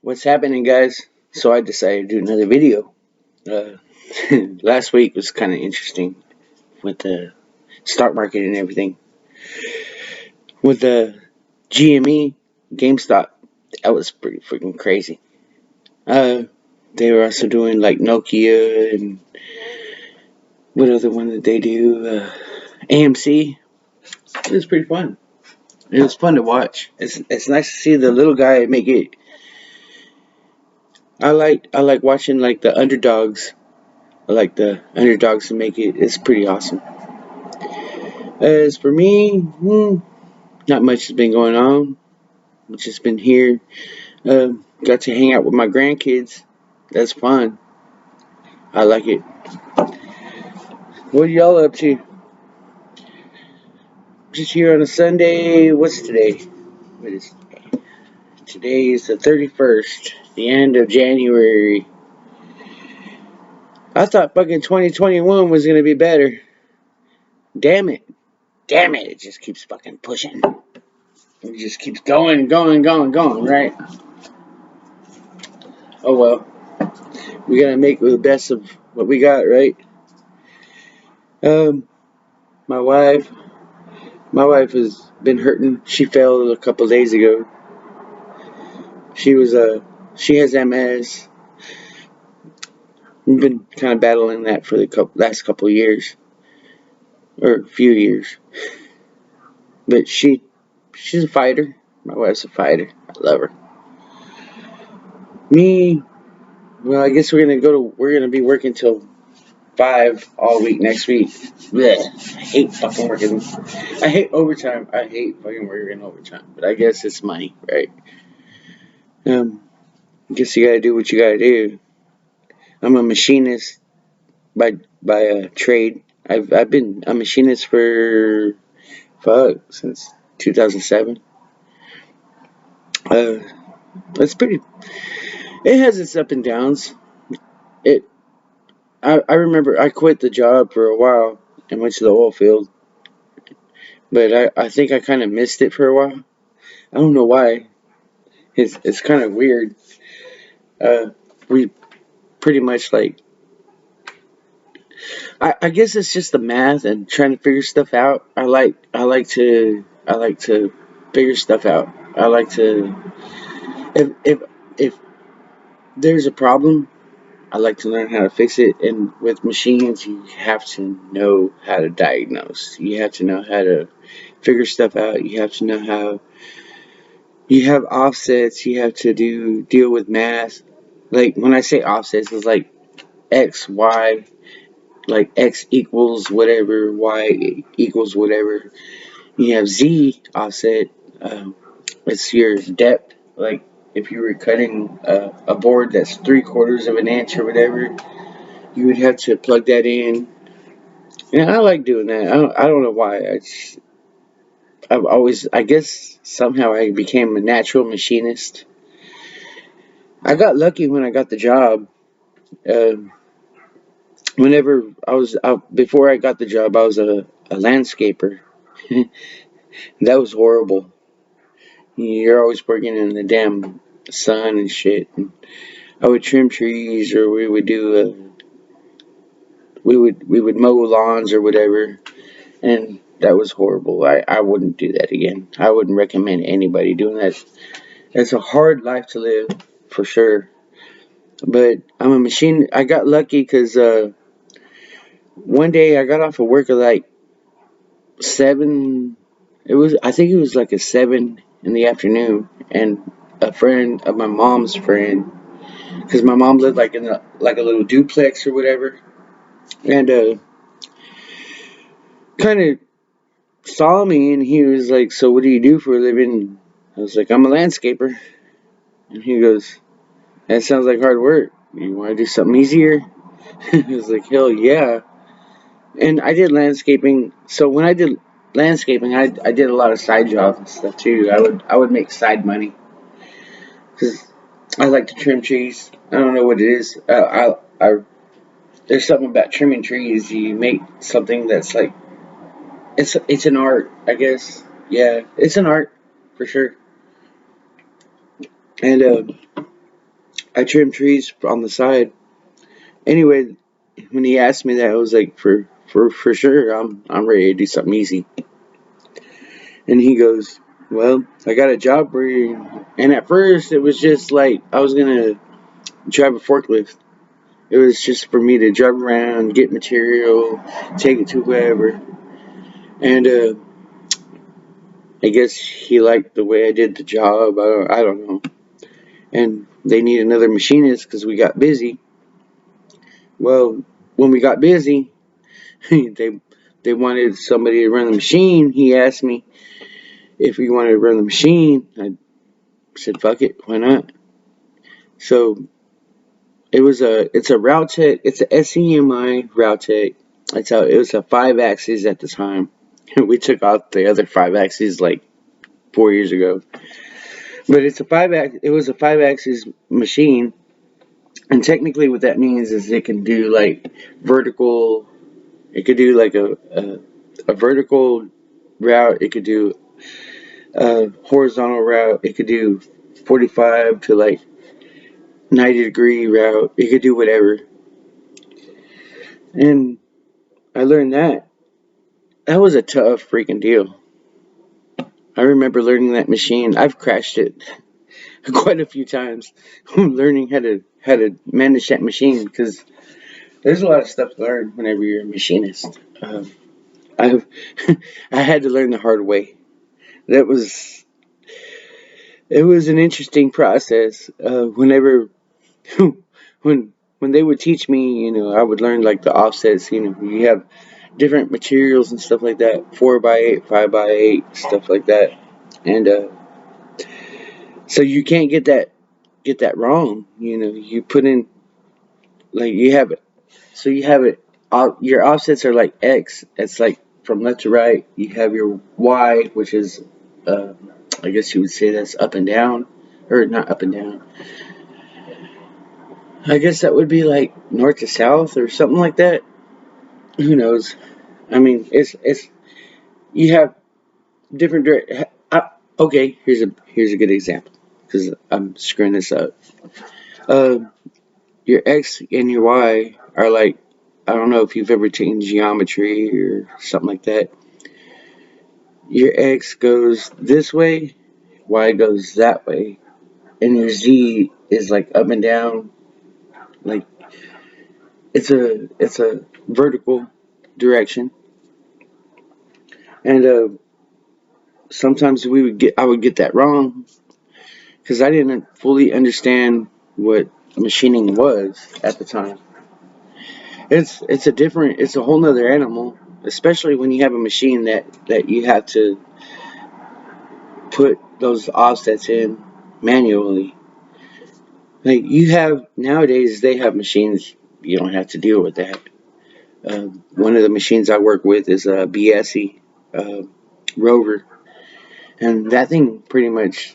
What's happening, guys? So I decided to do another video. Uh, last week was kind of interesting with the stock market and everything. With the GME, GameStop, that was pretty freaking crazy. Uh, they were also doing like Nokia and what other one did they do? AMC. It was pretty fun. It was fun to watch. It's nice to see the little guy make it. I like watching like the underdogs. I like the underdogs to make it. It's pretty awesome. As for me, not much has been going on. I've just been here. Got to hang out with my grandkids. That's fun. I like it. What are y'all up to? Just here on a Sunday. What's today? What is today? Today is the 31st, the end of January. I thought fucking 2021 was gonna be better. Damn it. Damn it. It just keeps fucking pushing. It just keeps going, going, going, going, right? Oh well. We gotta make the best of what we got, right? Um, my wife, my wife has been hurting. She fell a couple days ago. She was she has MS. We've been kind of battling that for the last couple of years or a few years. But she's a fighter. My wife's a fighter. I love her. Me, well, I guess we're gonna be working till 5 all week next week. Blech. I hate fucking working. I hate overtime. I hate fucking working overtime. But I guess it's money, right? Um, I guess you gotta do what you gotta do. I'm a machinist by trade. I've been a machinist for since 2007. Uh, it's pretty. It has its up and downs. It. I remember I quit the job for a while and went to the oil field, but I think I kind of missed it for a while. I don't know why. It's kind of weird. We pretty much like. I guess it's just the math and trying to figure stuff out. I like to figure stuff out. I like to if there's a problem, I like to learn how to fix it. And with machines, you have to know how to diagnose. You have to know how to figure stuff out. You have to know how you have offsets. You have to deal with math. Like when I say offsets, it's like X, Y, like X equals whatever, Y equals whatever. You have Z offset. It's your depth. Like if you were cutting a board that's 3/4 of an inch or whatever, you would have to plug that in. And I like doing that. I don't know why. I've always, I guess somehow I became a natural machinist. I got lucky when I got the job. Uh, whenever before I got the job, I was a landscaper. That was horrible. You're always working in the damn sun and shit. And I would trim trees, or we would mow lawns or whatever, and that was horrible. I wouldn't do that again. I wouldn't recommend anybody doing that. It's a hard life to live, for sure. But I'm a machine. I got lucky because one day I got off of work at like 7. I think it was like a 7 in the afternoon, and a friend of my mom's friend, because my mom lived like in a little duplex or whatever, and kind of saw me, and he was like, "So what do you do for a living?" I was like, "I'm a landscaper," and he goes, "That sounds like hard work. You want to do something easier?" I was like, "Hell yeah!" And I did landscaping. So when I did landscaping, I did a lot of side jobs and stuff too. I would make side money because I like to trim trees. I don't know what it is. There's something about trimming trees. You make something that's like it's an art, I guess. Yeah, it's an art for sure. and I trim trees on the side. Anyway, when he asked me that, I was like, for sure, I'm ready to do something easy. And he goes, well, I got a job for you. And at first, it was just like I was gonna drive a forklift. It was just for me to drive around, get material, take it to wherever. And I guess he liked the way I did the job. I don't know. And they need another machinist because we got busy. Well, when we got busy, they wanted somebody to run the machine. He asked me if we wanted to run the machine. I said, "Fuck it, why not?" So it's a route tech. It's a SEMI route tech. It was a 5 axis at the time. We took out the other 5 axes like 4 years ago. But it was a 5 axis machine, and technically what that means is it can do like vertical. It could do like a vertical route. It could do a horizontal route. It could do 45 to like 90-degree route. It could do whatever. And I learned that. That was a tough freaking deal. I remember learning that machine. I've crashed it quite a few times, learning how to manage that machine because there's a lot of stuff to learn whenever you're a machinist. I I had to learn the hard way. That was it was an interesting process. Whenever when when they would teach me, I would learn like the offsets. You have different materials and stuff like that, 4x8, 5x8, stuff like that, and so you can't get that wrong. You put in like you have it. So you have it. Your offsets are like X. It's like from left to right. You have your Y, which is, uh, I guess you would say that's up and down, or not up and down. I guess that would be like north to south or something like that. Who knows? I mean, it's you have different. Okay, here's a good example because I'm screwing this up. Uh, your X and your Y are like, I don't know if you've ever taken geometry or something like that. Your X goes this way, Y goes that way, and your Z is like up and down. Like it's a vertical direction, and sometimes I would get that wrong because I didn't fully understand what machining was at the time. It's a whole nother animal, especially when you have a machine that you have to put those offsets in manually. Like you have nowadays, they have machines you don't have to deal with that. One of the machines I work with is a BSE uh, Rover, and that thing pretty much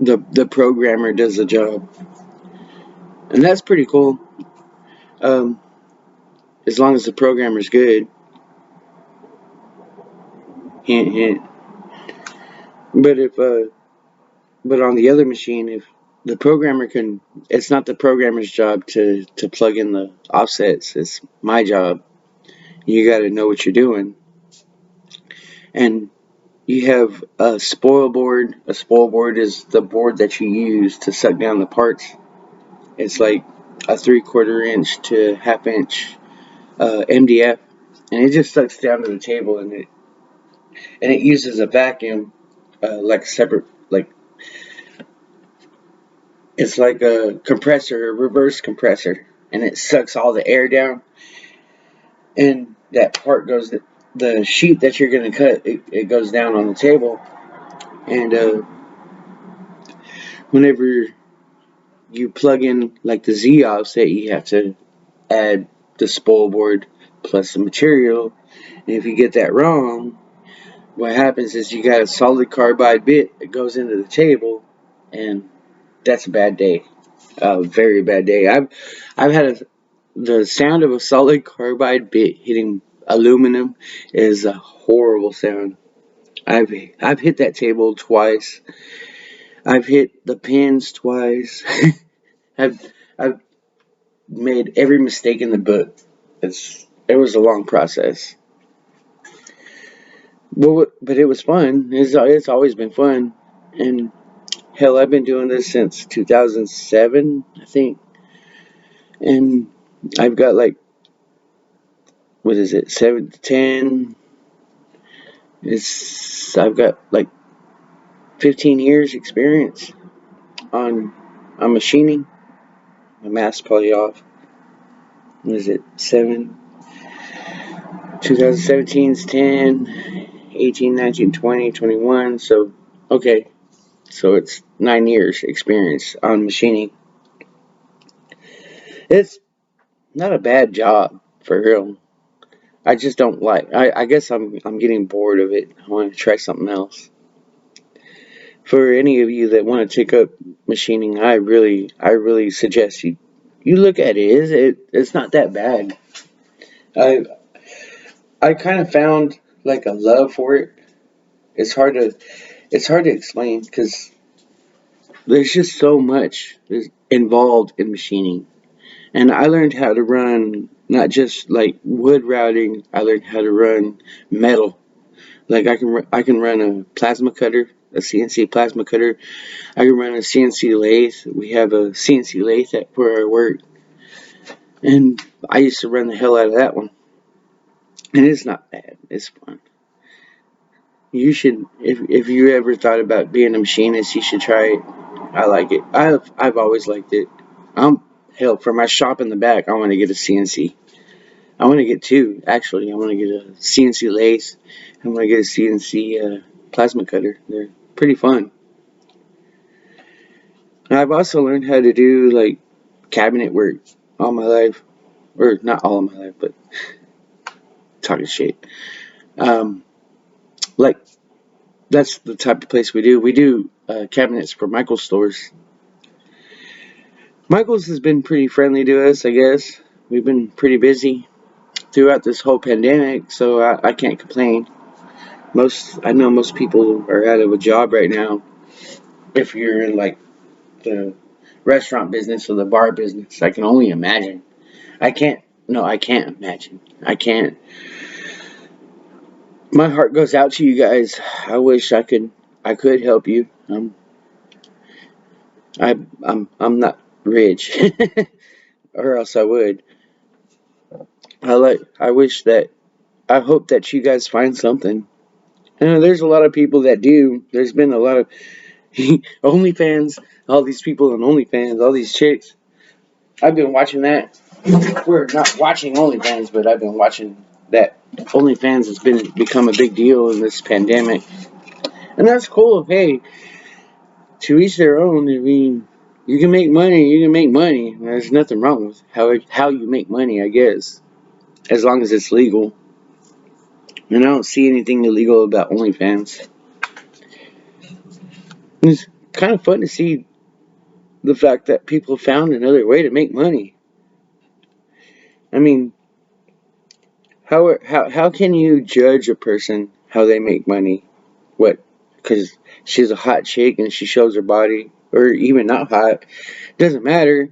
the programmer does the job, and that's pretty cool. Um, as long as the programmer's good, hint hint. But if but on the other machine, if the programmer can, it's not the programmer's job to plug in the offsets. It's my job. You got to know what you're doing, and you have a spoil board. A spoil board is the board that you use to suck down the parts. It's like a 3/4 inch to half-inch MDF, and it just sucks down to the table, and it uses a vacuum, like a separate, like it's like a compressor, a reverse compressor, and it sucks all the air down, and that part goes. The sheet that you're gonna cut, it goes down on the table, and whenever you plug in like the Z offset, you have to add the spoil board plus the material. And if you get that wrong, what happens is you got a solid carbide bit that goes into the table, and that's a bad day. A very bad day. I've had the sound of a solid carbide bit hitting aluminum is a horrible sound. I've hit that table twice. I've hit the pins twice. I've I've made every mistake in the book. It was a long process. But it was fun. It's always been fun. And hell, I've been doing this since 2007, I think. And I've got like, what is it, 7 to 10? I've got like 15 years experience on machining. My math's probably off. What is it, 7? 2017 is 10, 18, 19, 20, 21. So, okay. So it's 9 years experience on machining. It's not a bad job for real. I just don't like. I guess I'm getting bored of it. I want to try something else. For any of you that want to take up machining, I really suggest you look at it. It's not that bad. I I kind of found like a love for it. It's hard to it's hard to explain because there's just so much is involved in machining. And I learned how to run not just like wood routing. I learned how to run metal. Like I can run a plasma cutter, a CNC plasma cutter. I can run a CNC lathe. We have a CNC lathe at where I work, and I used to run the hell out of that one. And it's not bad. It's fun. You should, if you ever thought about being a machinist, you should try it. I like it. I've always liked it. I'm hell for my shop in the back. I want to get a CNC. I want to get two actually. I want to get a CNC lathe. I want to get a CNC plasma cutter. They're pretty fun. And I've also learned how to do like cabinet work all my life, or not all of my life, but talking shit. Um, like that's the type of place we do. We do cabinets for Michael's stores. Michael's has been pretty friendly to us, I guess. We've been pretty busy throughout this whole pandemic, so I can't complain. I know most people are out of a job right now. If you're in like the restaurant business or the bar business, I can only imagine. I can't. No, I can't imagine. I can't. My heart goes out to you guys. I wish I could help you. I'm not rich, or else I would. I wish that I hope that you guys find something. There's a lot of people that do. There's been a lot of OnlyFans, all these people on OnlyFans, all these chicks. I've been watching that. We're not watching OnlyFans, but I've been watching that. OnlyFans has become a big deal in this pandemic, and that's cool. Hey, to each their own. I mean, you can make money. You can make money. There's nothing wrong with how you make money. I guess as long as it's legal. And I don't see anything illegal about OnlyFans. It's kind of fun to see the fact that people found another way to make money. I mean, how can you judge a person how they make money? What? Because she's a hot chick and she shows her body, or even not hot, doesn't matter.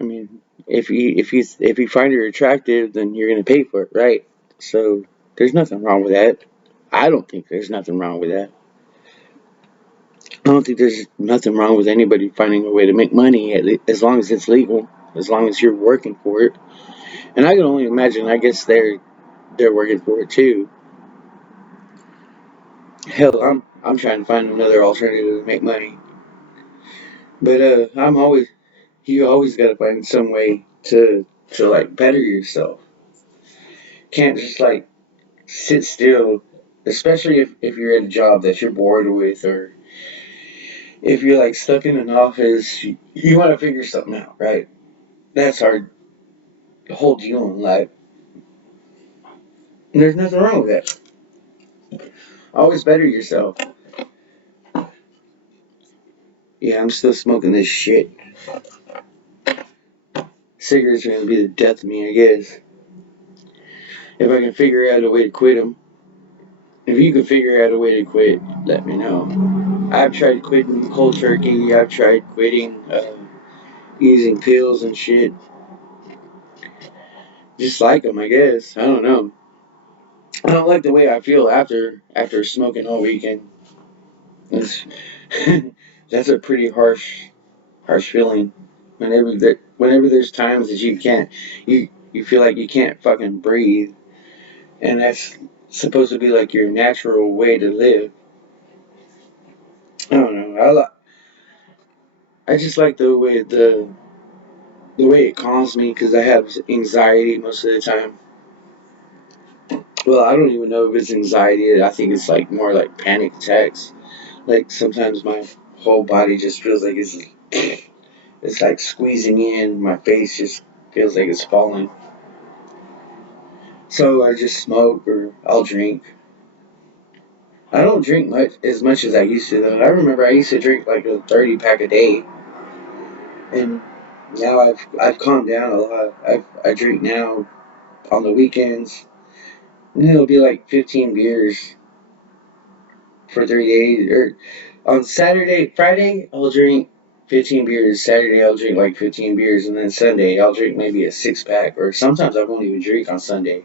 I mean, if you find her attractive, then you're gonna pay for it, right? So there's nothing wrong with that. I don't think there's nothing wrong with that. I don't think there's nothing wrong with anybody finding a way to make money as long as it's legal, as long as you're working for it. And I can only imagine. I guess they're working for it too. Hell, I'm trying to find another alternative to make money. But you always gotta find some way to like better yourself. Can't just like sit still, especially if you're at a job that you're bored with, or if you're like stuck in an office. You want to figure something out, right? That's our whole deal in life. And there's nothing wrong with that. Always better yourself. Yeah, I'm still smoking this shit. Cigarettes are gonna be the death of me, I guess. If I can figure out a way to quit them. If you can figure out a way to quit, let me know. I've tried quitting cold turkey. I've tried quitting using pills and shit. Just like them, I guess. I don't know. I don't like the way I feel after smoking all weekend. It's, that's a pretty harsh feeling. Whenever there's times that you feel like you can't fucking breathe, and that's supposed to be like your natural way to live. I don't know. I just like the way it calms me because I have anxiety most of the time. Well, I don't even know if it's anxiety. I think it's like more like panic attacks. Like sometimes my whole body just feels like it's like squeezing in. My face just feels like it's falling. So I just smoke or I'll drink. I don't drink much as much as I used to though. I remember I used to drink like a 30 pack a day, and now I've calmed down a lot. I drink now on the weekends, and it'll be like 15 beers for 3 days. Or on Friday I'll drink 15 beers. Saturday I'll drink like 15 beers, and then Sunday I'll drink maybe a 6 pack. Or sometimes I won't even drink on Sunday.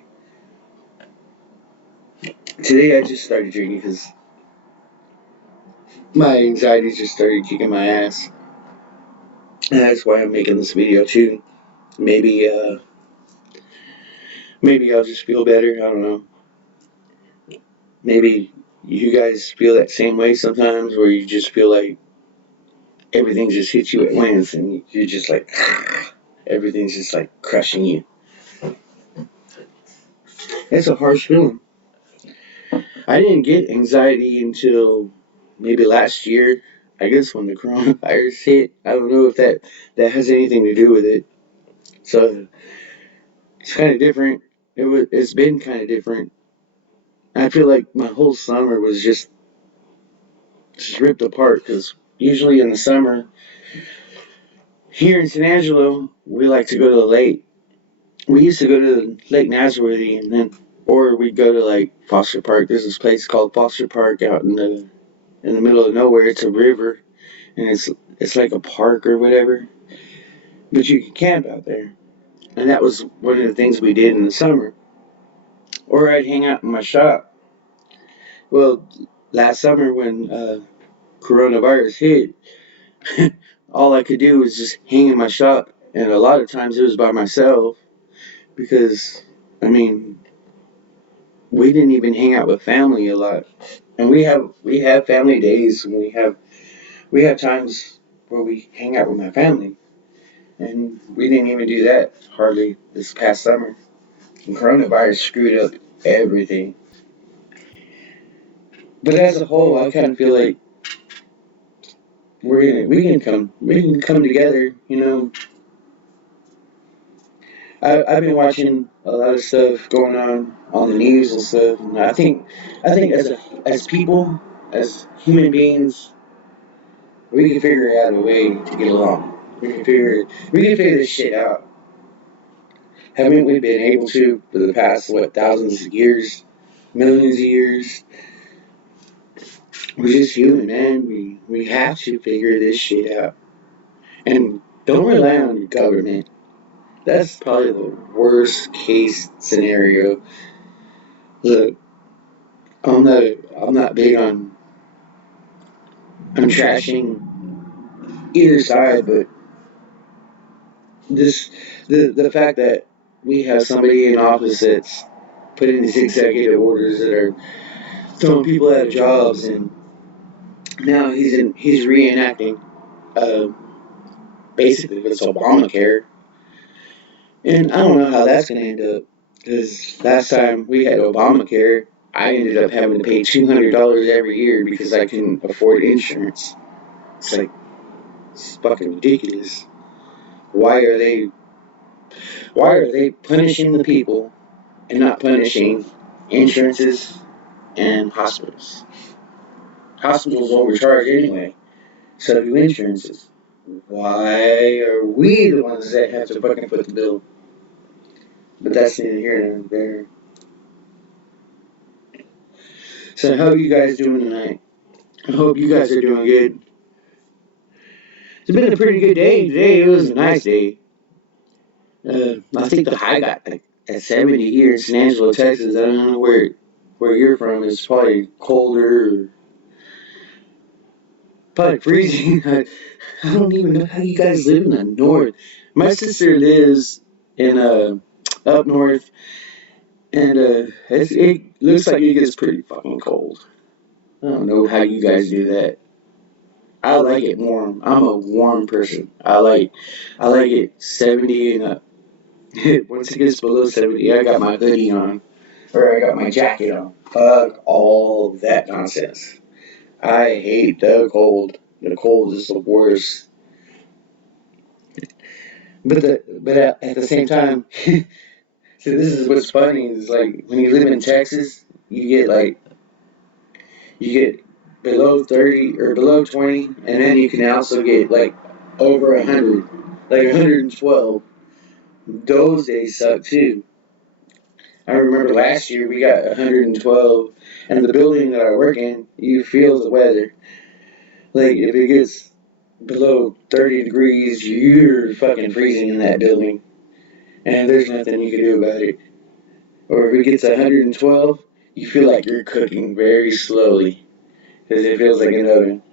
Today I just started drinking because my anxiety just started kicking my ass. And that's why I'm making this video too. Maybe maybe I'll just feel better. I don't know. Maybe you guys feel that same way sometimes, where you just feel like everything just hits you at once, and you're just like everything's just like crushing you. It's a harsh feeling. I didn't get anxiety until maybe last year. I guess when the coronavirus hit. I don't know if that has anything to do with it. So it's kind of different. It's been kind of different. I feel like my whole summer was just ripped apart because usually in the summer here in San Angelo we like to go to the lake. We used to go to Lake Nazareth and then or we'd go to like Foster Park. There's this place called Foster Park out in the middle of nowhere. It's a river and it's like a park or whatever, but you can camp out there. And that was one of the things we did in the summer. Or I'd hang out in my shop. Well, last summer when coronavirus hit, all I could do was just hang in my shop, and a lot of times it was by myself because, I mean, we didn't even hang out with family a lot, and we have family days, and we have times where we hang out with my family, and we didn't even do that hardly this past summer. And coronavirus screwed up everything. But as a whole, I kind of feel like we can come together. You know, I've been watching a lot of stuff going on the news and stuff, and I think as people, as human beings, we can figure out a way to get along. We can figure this shit out. Haven't we been able to for the past what thousands of years, millions of years? We're just human, man. We have to figure this shit out. And don't rely on your government. That's probably the worst case scenario. Look, I'm not I'm not big on trashing either side, but this the fact that we have somebody in office that's putting these executive orders that are throwing people out of jobs, and now he's reenacting uh, basically what's Obamacare, and I don't know how that's going to end up because last time we had Obamacare, I ended up having to pay $200 every year because I couldn't afford insurance. It's like it's fucking ridiculous. Why are they Why are they punishing the people and not punishing insurances and hospitals? Hospitals overcharge anyway, so do insurances. Why are we the ones that have to fucking foot the bill? But that's neither here nor there. So how are you guys doing tonight? I hope you guys are doing good. It's been a pretty good day today. It was a nice day. I think the high got like at 70 here in San Angelo, Texas. I don't know where you're from. It's probably colder, probably freezing. I don't even know how you guys live in the north. My sister lives in up north, and it looks like it gets pretty fucking cold. I don't know how you guys do that. I like it warm. I'm a warm person. I like it 70 and up. Once it gets below 70, I got my hoodie on or I got my jacket on. Fuck all that nonsense. I hate the cold. The cold is the worst. At the same time, see, this is what's funny is like when you live in Texas, you get below 30 or below 20, and then you can also get like over 100, like 112. Those days suck too. I remember last year we got 112, and the building that I work in, you feel the weather. Like if it gets below 30 degrees, you're fucking freezing in that building, and there's nothing you can do about it. Or if it gets 112, you feel like you're cooking very slowly because it feels like an oven.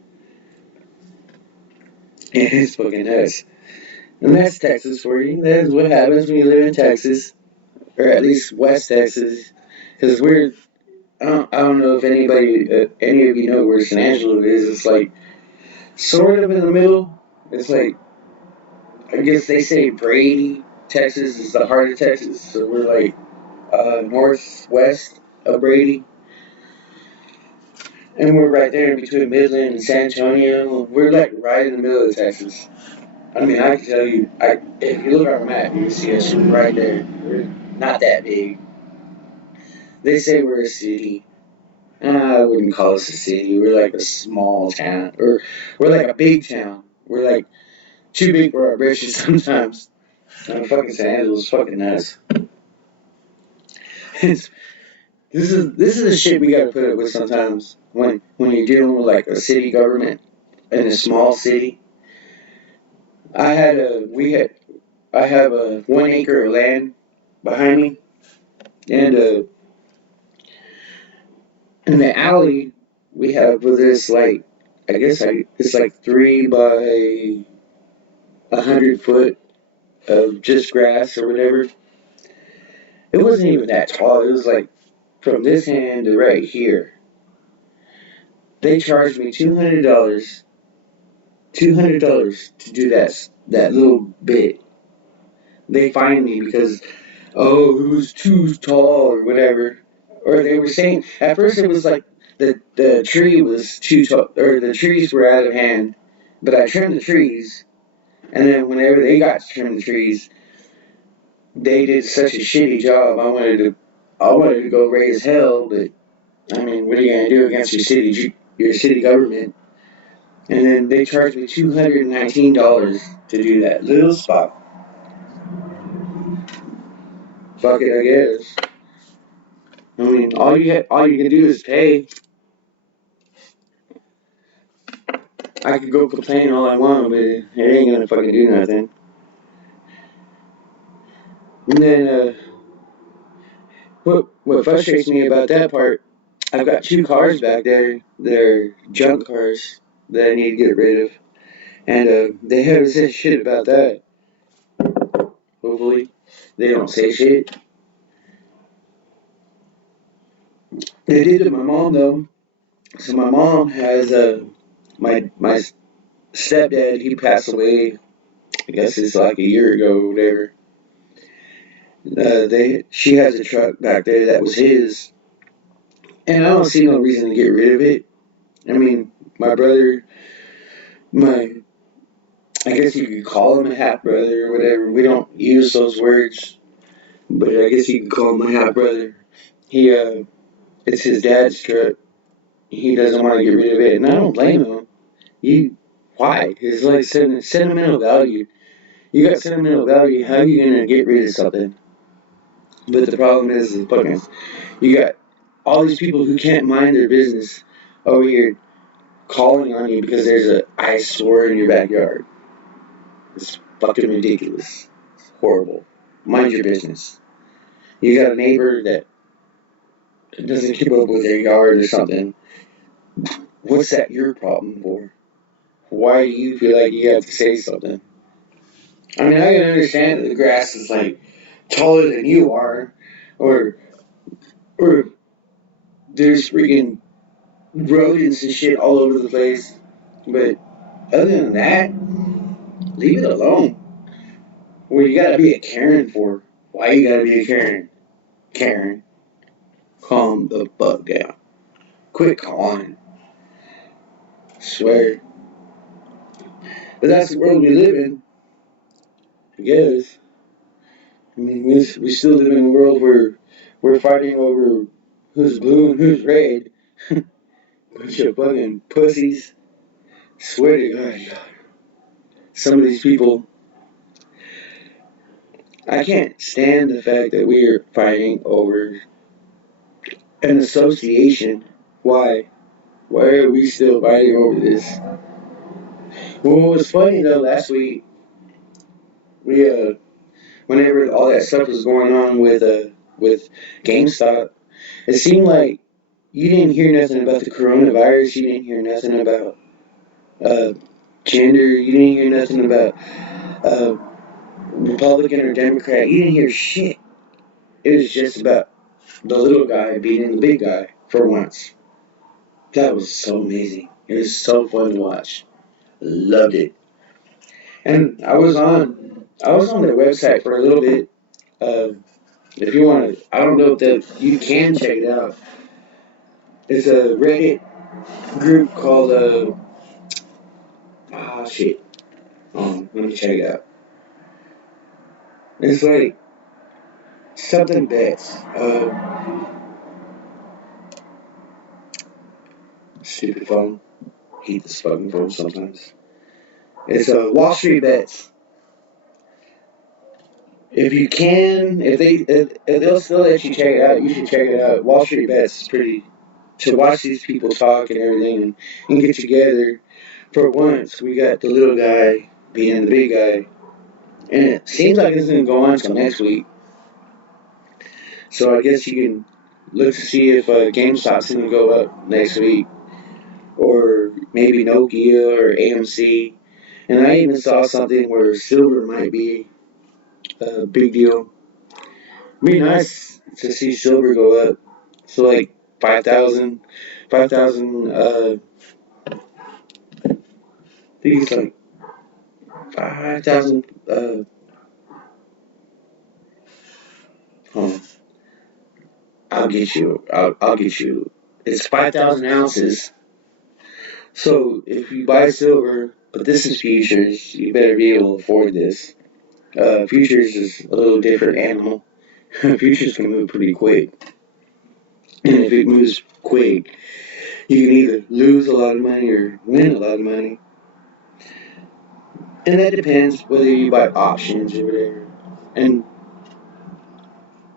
It's fucking nuts. And that's Texas for you. That's what happens when you live in Texas, or at least West Texas, because I don't know if any of you know where San Angelo is. It's like sort of in the middle. It's like I guess they say Brady, Texas is the heart of Texas, so we're like northwest of Brady, and we're right there in between Midland and San Antonio. We're like right in the middle of Texas. I mean, I can tell you, if you look on a map, you can see us right there. We're not that big. They say we're a city. I wouldn't call us a city. We're like a small town, or we're like a big town. We're like too big for our britches sometimes. Fucking San Angelo's fucking nuts. It's, this is the shit we gotta put up with sometimes when you're dealing with like a city government in a small city. I had a we had I have a 1 acre of land behind me, and in the alley we have this like it's like 3 by 100 foot of just grass or whatever. It wasn't even that tall. It was like from this hand to right here. They charged me $200 to do that little bit. They fined me because it was too tall or whatever. Or they were saying at first it was like the tree was too tall or the trees were out of hand. But I trimmed the trees, and then whenever they got to trim the trees, they did such a shitty job. I wanted to go raise hell, but I mean, what are you gonna do against your city government? And then they charged me $219 to do that little spot. Fuck it, I guess. I mean, all you can do is pay. I could go complain all I want, but it ain't gonna fucking do nothing. And then what frustrates me about that part, I've got 2 cars back there. They're junk cars that I need to get rid of, and they haven't said shit about that. Hopefully, they don't say shit. They did to my mom though. So my mom has my stepdad. He passed away. I guess it's like a year ago or whatever. She has a truck back there that was his, and I don't see no reason to get rid of it. I mean, my brother, my I guess you could call him a half brother or whatever. We don't use those words, but I guess you could call him my half brother. He it's his dad's truck. He doesn't want to get rid of it, and I don't blame him. You why? It's like sentimental value. You got sentimental value. How are you gonna get rid of something? But the problem is, fucking, you got all these people who can't mind their business over here. calling on you because there's a eyesore in your backyard. It's fucking ridiculous. It's horrible. Mind your business. You got a neighbor that doesn't keep up with their yard or something. What's that your problem for? Why do you feel like you have to say something? I mean, I can understand that the grass is like taller than you are, or or there's freaking rodents and shit all over the place. But other than that, leave it alone. Well, you gotta be a Karen for? Why you gotta be a Karen? Karen, calm the fuck down. Quit calling. Swear. But that's the world we live in, I guess. I mean, we still live in a world where we're fighting over who's blue and who's red. Bunch of fucking pussies. Swear to God, some of these people, I can't stand the fact that we are fighting over an association. Why? Why are we still fighting over this? Well, what was funny though, last week, we whenever all that stuff was going on with GameStop, it seemed like you didn't hear nothing about the coronavirus. You didn't hear nothing about uh, gender. You didn't hear nothing about uh, Republican or Democrat. You didn't hear shit. It was just about the little guy beating the big guy for once. That was so amazing. It was so fun to watch. Loved it. And I was on their website for a little bit. Uh, if you want to, I don't know if you can check it out. It's a Reddit group called shit. Let me check it out. It's like something bets. Stupid phone. Hate this fucking phone sometimes. It's Wall Street bets. If you can, if they'll still let you check it out, you should check it out. Wall Street bets is pretty to watch these people talk and everything and get together. For once, we got the little guy beating the big guy, and it seems like it's gonna go on until next week. So I guess you can look to see if GameStop's gonna go up next week, or maybe Nokia or AMC. And I even saw something where silver might be a big deal. It'd be nice to see silver go up. So like 5,000, 5,000. I think it's like 5,000. Hold on, I'll get you. I'll get you. It's 5,000 ounces. So if you buy silver, but this is futures, you better be able to afford this. Futures is a little different animal. Futures can move pretty quick, and if it moves quick, you can either lose a lot of money or win a lot of money. And that depends whether you buy options or whatever. And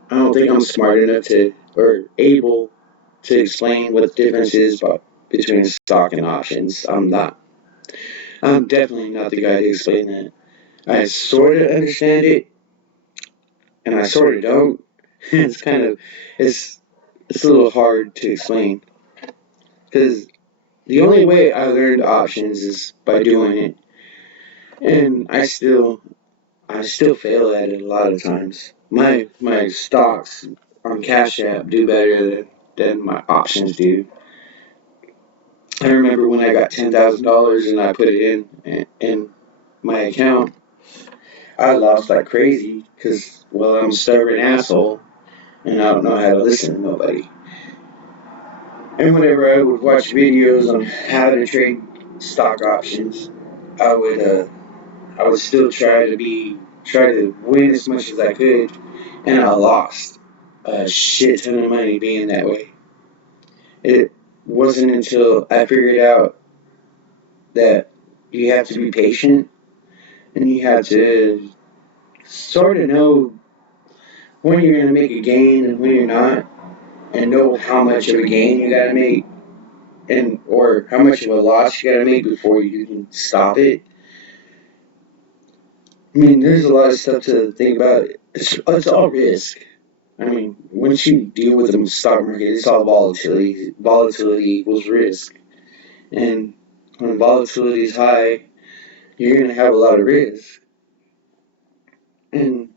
I don't think I'm smart enough to or able to explain what the difference is between stock and options. I'm not. I'm definitely not the guy to explain that. I sort of understand it, and I sort of don't. it's kind of it's it's a little hard to explain because the only way I learned options is by doing it, and I still fail at it a lot of times. My stocks on Cash App do better than my options do. I remember when I got $10,000 and I put it in my account, I lost like crazy because well I'm a stubborn asshole and I don't know how to listen to nobody. And whenever I would watch videos on how to trade stock options, I would uh, I would still try to win as much as I could, and I lost a shit ton of money being that way. It wasn't until I figured out that you have to be patient and you have to sort of know when you're gonna make a gain and when you're not, and know how much of a gain you gotta make, and or how much of a loss you gotta make before you can stop it. I mean, there's a lot of stuff to think about. It's all risk. I mean, once you deal with the stock market, it's all volatility. Volatility equals risk. And when volatility is high, you're going to have a lot of risk. And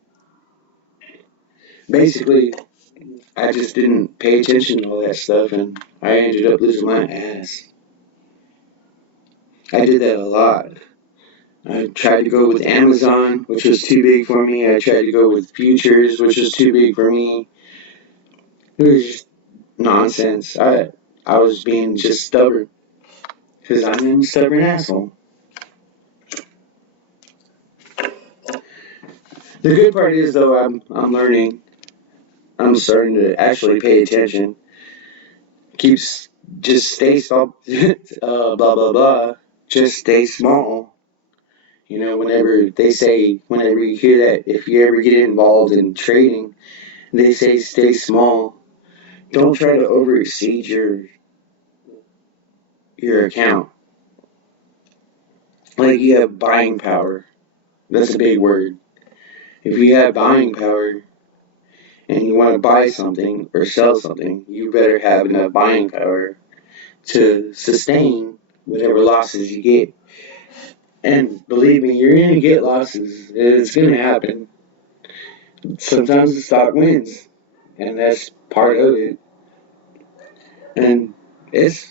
basically, I just didn't pay attention to all that stuff, and I ended up losing my ass. I did that a lot. I tried to go with Amazon, which was too big for me. I tried to go with futures, which was too big for me. It was just nonsense. I was being just stubborn because I'm a stubborn asshole. The good part is though I'm learning. I'm starting to actually pay attention. Keeps just stay stop blah blah blah. Just stay small. You know, whenever they say, whenever you hear that, if you ever get involved in trading, they say stay small. Don't try to over exceed your account. Like you have buying power. That's a big word. If you have buying power and you want to buy something or sell something, you better have enough buying power to sustain whatever losses you get. And believe me, you're going to get losses. It's going to happen. Sometimes the stock wins, and that's part of it. And it's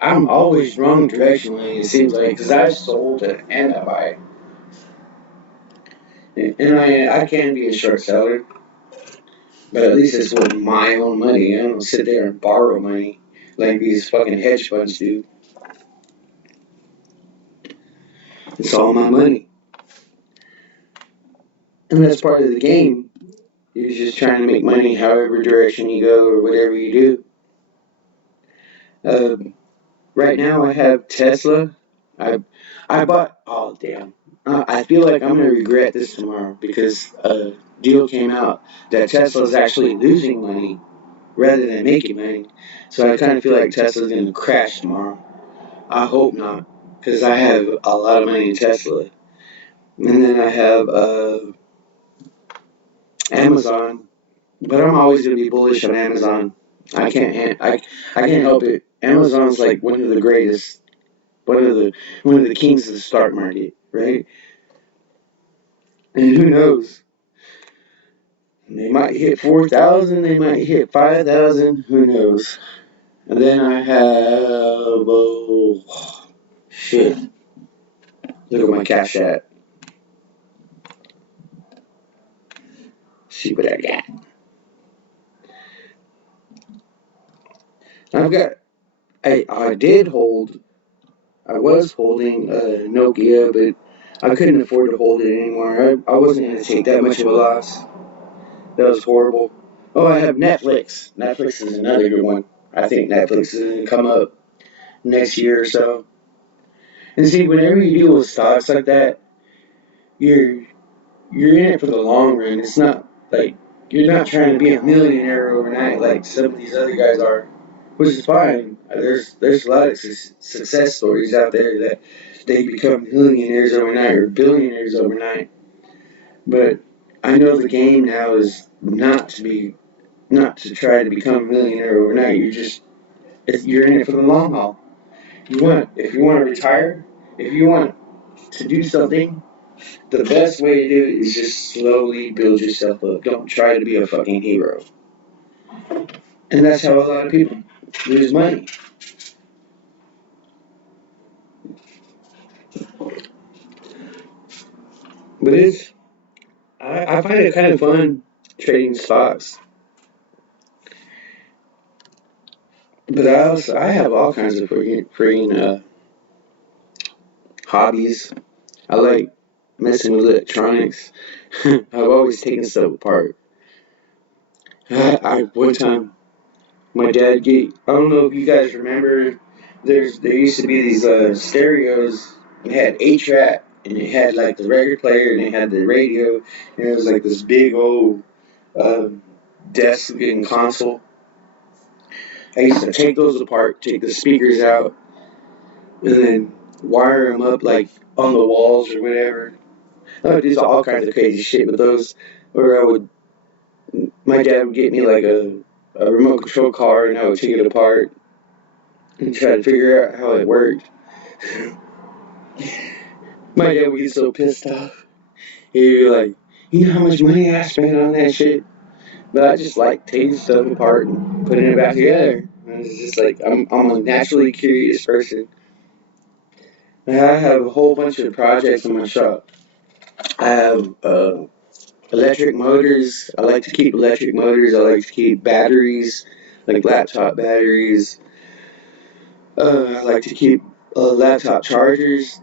I'm always wrong directionally. It seems like because I've sold it and I buy, and I can be a short seller, but at least it's with my own money. I don't sit there and borrow money like these fucking hedge funds do. It's all my money, and that's part of the game. You're just trying to make money however direction you go or whatever you do. Right now I have Tesla. I I bought. Oh damn! I feel like I'm gonna regret this tomorrow because a deal came out that Tesla's actually losing money rather than making money. So I kind of feel like Tesla's gonna crash tomorrow. I hope not, because I have a lot of money in Tesla, and then I have Amazon. But I'm always gonna be bullish on Amazon. I can't help it. Amazon's like one of the greatest, one of the one of the kings of the stock market, right? And who knows? They might hit 4,000. They might hit 5,000. Who knows? And then I have oh shit. Look at my cash app. See what I got. I've got. I did hold. I was holding Nokia, but I couldn't afford to hold it anymore. I wasn't going to take that much of a loss. That was horrible. Oh, I have Netflix. Netflix is another good one. I think Netflix is going to come up next year or so. And see, whenever you deal with stocks like that, you're you're in it for the long run. It's not like you're not trying to be a millionaire overnight like some of these other guys are, which is fine. There's a lot of success stories out there that they become millionaires overnight or billionaires overnight. But I know the game now is not to try to become a millionaire overnight. You're in it for the long haul. If you want to retire, if you want to do something, the best way to do it is just slowly build yourself up. Don't try to be a fucking hero. And that's how a lot of people lose money. But I find it kind of fun trading stocks. But I have all kinds of freaking hobbies. I like messing with electronics. I've always taken stuff apart. One time my dad gave. I don't know if you guys remember. There used to be these stereos. It had 8 track and it had like the record player and it had the radio and it was like this big old uh, desk looking console. I used to take those apart, take the speakers out, and then wire them up like on the walls or whatever. I would do all kinds of crazy shit with those. Or my dad would get me like a remote control car, and I would take it apart and try to figure out how it worked. My dad would get so pissed off. He'd be like, "You know how much money I spent on that shit?" But I just like taking stuff apart and putting it back together. And it's just like I'm a naturally curious person. I have a whole bunch of projects in my shop. I have electric motors. I like to keep electric motors. I like to keep batteries, like laptop batteries. I like to keep laptop chargers.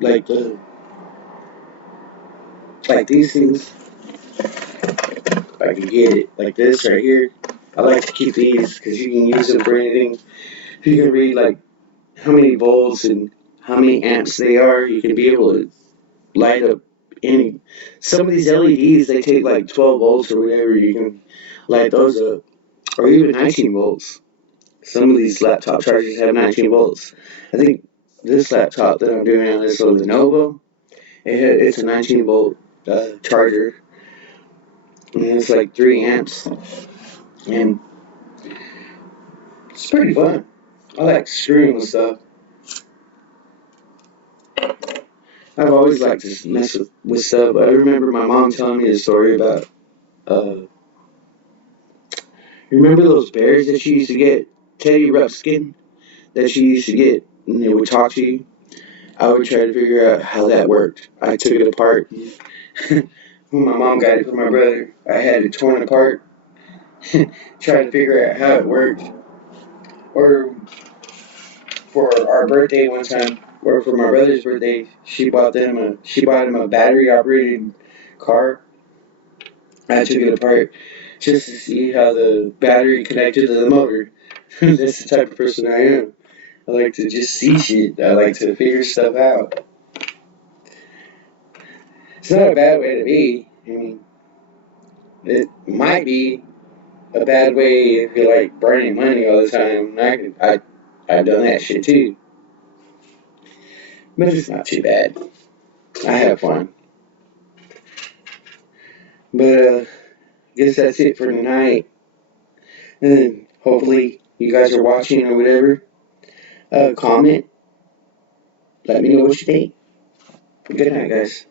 Like the like these things. If I can get it, like this right here. I like to keep these because you can use them for anything. If you can read like how many volts and how many amps they are, you can be able to light up any. Some of these LEDs they take like 12 volts or whatever. You can light those up, or even 19 volts. Some of these laptop chargers have 19 volts. I think this laptop that I'm doing on this Lenovo, it's a 19 volt charger, and it's like 3 amps, and it's pretty fun. I like screwing with stuff. I've always liked to mess with stuff. I remember my mom telling me a story about. Uh, Remember those bears that she used to get, Teddy Ruxpin, that she used to get, and they would talk to you? I would try to figure out how that worked. I took it apart. When my mom got it for my brother, I had it torn apart, trying to figure out how it worked. Or for our birthday one time, or for my brother's birthday, she bought him a battery operated car. I took it apart just to see how the battery connected to the motor. That's the type of person I am. I like to just see shit. I like to figure stuff out. It's not a bad way to be. I mean, it might be a bad way if you're like burning money all the time. I've done that shit too, but it's not too bad. I have fun. But I guess that's it for tonight. And hopefully you guys are watching or whatever. Comment. Let me know what you think. Good night, guys.